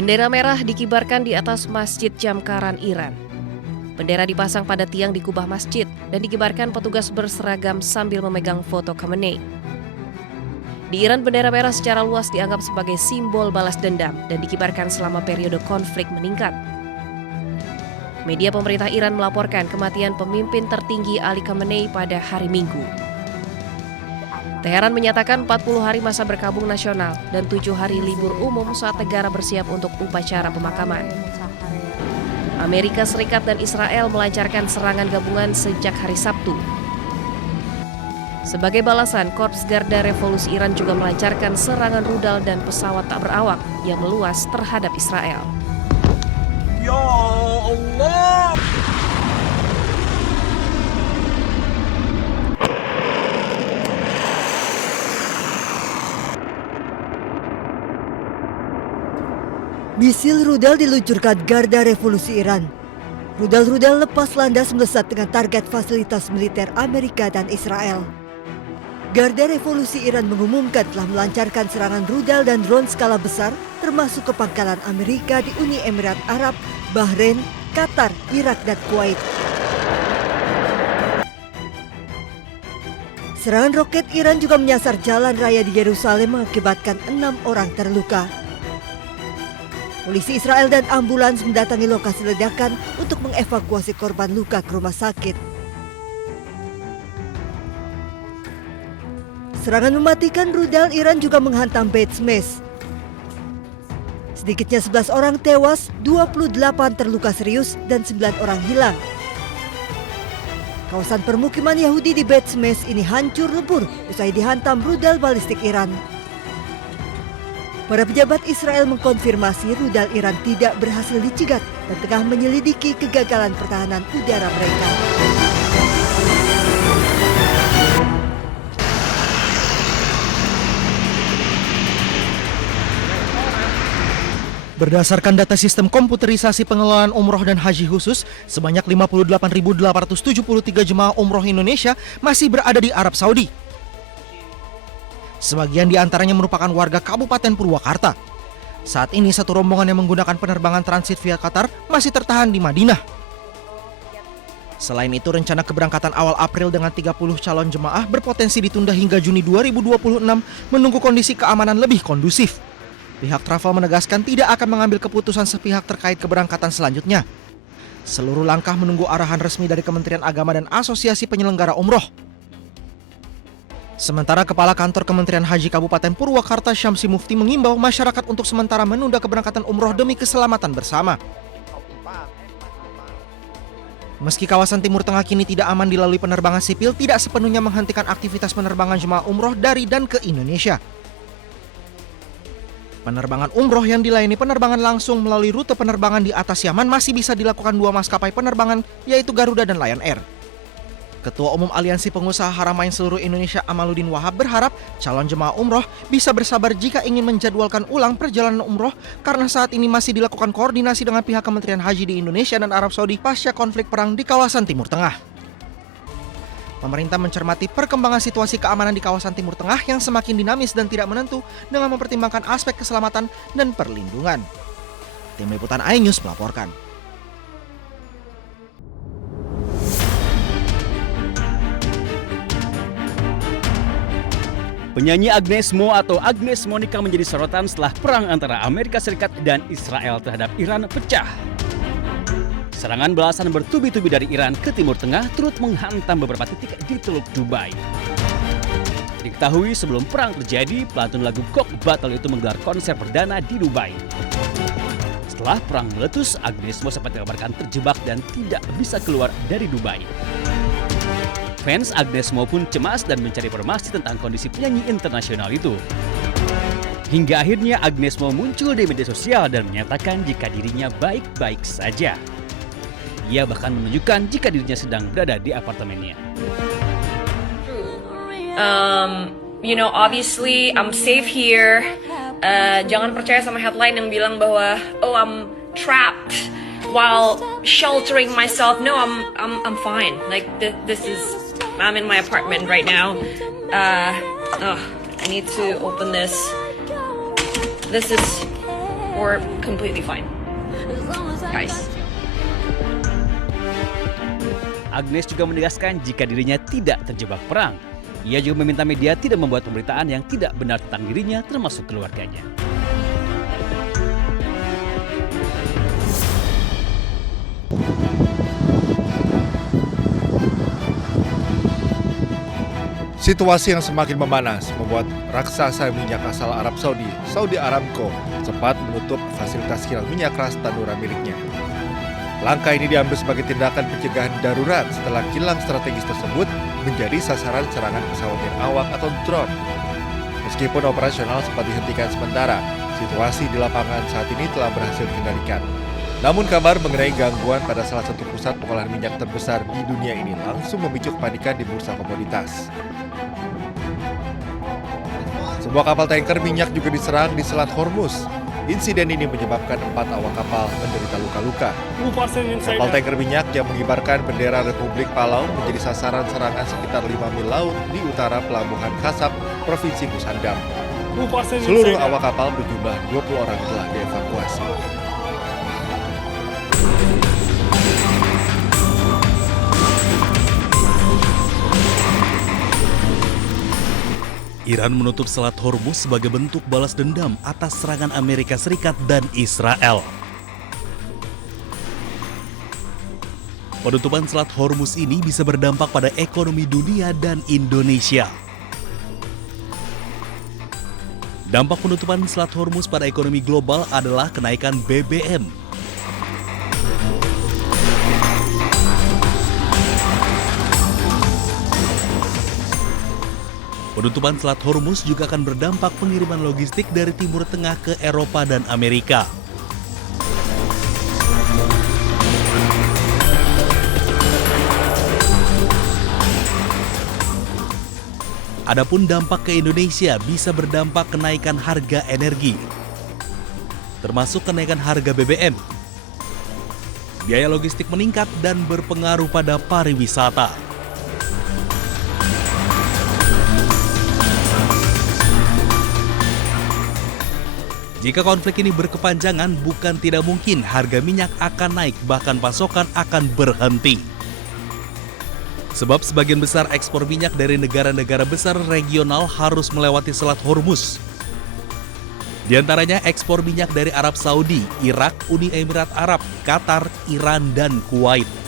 Bendera merah dikibarkan di atas Masjid Jamkaran Iran. Bendera dipasang pada tiang di kubah masjid dan dikibarkan petugas berseragam sambil memegang foto Khamenei. Di Iran, bendera merah secara luas dianggap sebagai simbol balas dendam dan dikibarkan selama periode konflik meningkat. Media pemerintah Iran melaporkan kematian pemimpin tertinggi Ali Khamenei pada hari Minggu. Teheran menyatakan 40 hari masa berkabung nasional dan 7 hari libur umum saat negara bersiap untuk upacara pemakaman. Amerika Serikat dan Israel melancarkan serangan gabungan sejak hari Sabtu. Sebagai balasan, Korps Garda Revolusi Iran juga melancarkan serangan rudal dan pesawat tak berawak yang meluas terhadap Israel. Ya Allah! Misil rudal diluncurkan Garda Revolusi Iran. Rudal-rudal lepas landas melesat dengan target fasilitas militer Amerika dan Israel. Garda Revolusi Iran mengumumkan telah melancarkan serangan rudal dan drone skala besar termasuk ke pangkalan Amerika di Uni Emirat Arab, Bahrain, Qatar, Irak, dan Kuwait. Serangan roket Iran juga menyasar jalan raya di Yerusalem mengakibatkan 6 orang terluka. Polisi Israel dan ambulans mendatangi lokasi ledakan untuk mengevakuasi korban luka ke rumah sakit. Serangan mematikan rudal Iran juga menghantam Beit Shmesh. Sedikitnya 11 orang tewas, 28 terluka serius, dan 9 orang hilang. Kawasan permukiman Yahudi di Beit Shmesh ini hancur lebur usai dihantam rudal balistik Iran. Para pejabat Israel mengkonfirmasi rudal Iran tidak berhasil dicegat dan tengah menyelidiki kegagalan pertahanan udara mereka. Berdasarkan data sistem komputerisasi pengelolaan umroh dan haji khusus, sebanyak 58.873 jemaah umroh Indonesia masih berada di Arab Saudi. Sebagian di antaranya merupakan warga Kabupaten Purwakarta. Saat ini satu rombongan yang menggunakan penerbangan transit via Qatar masih tertahan di Madinah. Selain itu, rencana keberangkatan awal April dengan 30 calon jemaah berpotensi ditunda hingga Juni 2026 menunggu kondisi keamanan lebih kondusif. Pihak travel menegaskan tidak akan mengambil keputusan sepihak terkait keberangkatan selanjutnya. Seluruh langkah menunggu arahan resmi dari Kementerian Agama dan Asosiasi Penyelenggara Umroh. Sementara Kepala Kantor Kementerian Haji Kabupaten Purwakarta Syamsi Mufti mengimbau masyarakat untuk sementara menunda keberangkatan umroh demi keselamatan bersama. Meski kawasan Timur Tengah kini tidak aman dilalui penerbangan sipil, tidak sepenuhnya menghentikan aktivitas penerbangan jemaah umroh dari dan ke Indonesia. Penerbangan umroh yang dilayani penerbangan langsung melalui rute penerbangan di atas Yaman masih bisa dilakukan 2 maskapai penerbangan, yaitu Garuda dan Lion Air. Ketua Umum Aliansi Pengusaha Haramain Seluruh Indonesia Amaluddin Wahab berharap calon jemaah umroh bisa bersabar jika ingin menjadwalkan ulang perjalanan umroh karena saat ini masih dilakukan koordinasi dengan pihak Kementerian Haji di Indonesia dan Arab Saudi pasca konflik perang di kawasan Timur Tengah. Pemerintah mencermati perkembangan situasi keamanan di kawasan Timur Tengah yang semakin dinamis dan tidak menentu dengan mempertimbangkan aspek keselamatan dan perlindungan. Tim Liputan iNews melaporkan. Penyanyi Agnes Mo atau Agnes Monica menjadi sorotan setelah perang antara Amerika Serikat dan Israel terhadap Iran pecah. Serangan balasan bertubi-tubi dari Iran ke Timur Tengah turut menghantam beberapa titik di Teluk Dubai. Diketahui sebelum perang terjadi, pelantun lagu Cock Battle itu menggelar konser perdana di Dubai. Setelah perang meletus, Agnes Mo sempat dikabarkan terjebak dan tidak bisa keluar dari Dubai. Fans Agnes Mo pun cemas dan mencari informasi tentang kondisi penyanyi internasional itu. Hingga akhirnya Agnes Mo muncul di media sosial dan menyatakan jika dirinya baik-baik saja. Ia bahkan menunjukkan jika dirinya sedang berada di apartemennya. Obviously I'm safe here. Jangan percaya sama headline yang bilang bahwa I'm trapped while sheltering myself. No, I'm fine. Like I'm in my apartment right now. I need to open this. This is we're completely fine, guys. Agnes juga menegaskan jika dirinya tidak terjebak perang. Ia juga meminta media tidak membuat pemberitaan yang tidak benar tentang dirinya termasuk keluarganya. Situasi yang semakin memanas membuat raksasa minyak asal Arab Saudi, Saudi Aramco, sempat menutup fasilitas kilang minyak keras Tanura miliknya. Langkah ini diambil sebagai tindakan pencegahan darurat setelah kilang strategis tersebut menjadi sasaran serangan pesawat nirawak atau drone. Meskipun operasional sempat dihentikan sementara, situasi di lapangan saat ini telah berhasil dikendalikan. Namun kabar mengenai gangguan pada salah satu pusat pengolahan minyak terbesar di dunia ini langsung memicu kepanikan di bursa komoditas. Sebuah kapal tanker minyak juga diserang di Selat Hormuz. Insiden ini menyebabkan 4 awak kapal menderita luka-luka. Kapal tanker minyak yang mengibarkan bendera Republik Palau menjadi sasaran serangan sekitar 5 mil laut di utara Pelabuhan Kasab, Provinsi Nusa Dam. Seluruh awak kapal berjumlah 20 orang telah dievakuasi. Iran menutup Selat Hormuz sebagai bentuk balas dendam atas serangan Amerika Serikat dan Israel. Penutupan Selat Hormuz ini bisa berdampak pada ekonomi dunia dan Indonesia. Dampak penutupan Selat Hormuz pada ekonomi global adalah kenaikan BBM. Penutupan Selat Hormuz juga akan berdampak pengiriman logistik dari Timur Tengah ke Eropa dan Amerika. Adapun dampak ke Indonesia bisa berdampak kenaikan harga energi, termasuk kenaikan harga BBM. Biaya logistik meningkat dan berpengaruh pada pariwisata. Jika konflik ini berkepanjangan, bukan tidak mungkin harga minyak akan naik, bahkan pasokan akan berhenti. Sebab sebagian besar ekspor minyak dari negara-negara besar regional harus melewati Selat Hormuz. Di antaranya ekspor minyak dari Arab Saudi, Irak, Uni Emirat Arab, Qatar, Iran, dan Kuwait.